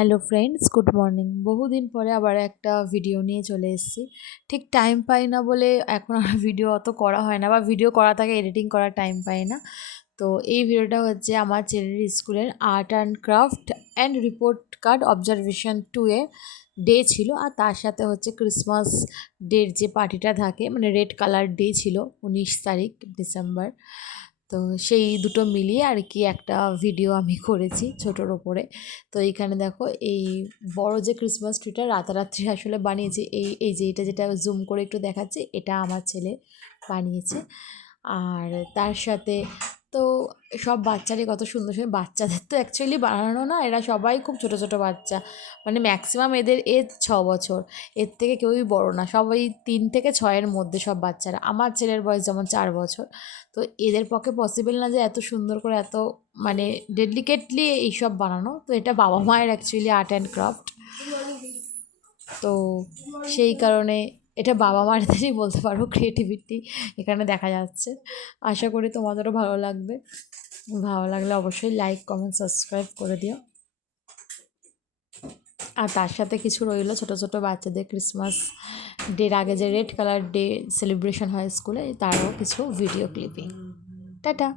Hello friends, good morning. বহুদিন পরে আবার একটা ভিডিও নিয়ে চলে এসেছি। ঠিক টাইম পাই না বলে এখন আর ভিডিও অত করা হয় না, বা ভিডিও করা থাকে, এডিটিং করার টাইম পাই না। তো এই ভিডিওটা হচ্ছে আমার ছেলের স্কুলের art and craft and report card observation 2 এর ডে ছিল, আর তার সাথে হচ্ছে ক্রিসমাস ডের যে পার্টিটা থাকে, মানে রেড কালার ডে ছিল 19 তারিখ ডিসেম্বর। তো সেই দুটো মিলিয়ে আর কি একটা ভিডিও আমি করেছি ছোটোর ওপরে। তো এইখানে দেখো, এই বড় যে ক্রিসমাস ট্রিটা রাতারাত্রি আসলে বানিয়েছি। এই যে এটা যেটা জুম করে একটু দেখাচ্ছি, এটা আমার ছেলে বানিয়েছে। আর তার সাথে তো সব বাচ্চারই কত সুন্দর সুন্দর, বাচ্চাদের তো অ্যাকচুয়ালি বানানো না, এরা সবাই খুব ছোট ছোট বাচ্চা, মানে ম্যাক্সিমাম এদের এজ 6 বছর, এর থেকে কেউই বড় না, সবাই 3 থেকে 6-এর মধ্যে সব বাচ্চারা। আমার ছেলের বয়স যেমন 4 বছর। তো এদের পক্ষে পসিবল না যে এত সুন্দর করে এত মানে ডেডিকেটলি এইসব বানানো। তো এটা বাবা মায়ের অ্যাকচুয়ালি আর্ট অ্যান্ড ক্রাফট। তো সেই কারণে এটা বাবা মায়েদেরই বলতে পারো ক্রিয়েটিভিটি এখানে দেখা যাচ্ছে। আশা করি তোমাদেরও ভালো লাগবে। ভালো লাগলে অবশ্যই লাইক, কমেন্ট, সাবস্ক্রাইব করে দিও। আর তার সাথে কিছু রইলো ছোটো ছোটো বাচ্চাদের ক্রিসমাস ডের আগে যে রেড কালার ডে সেলিব্রেশন হয় স্কুলে, তারও কিছু ভিডিও ক্লিপিং। টাটা।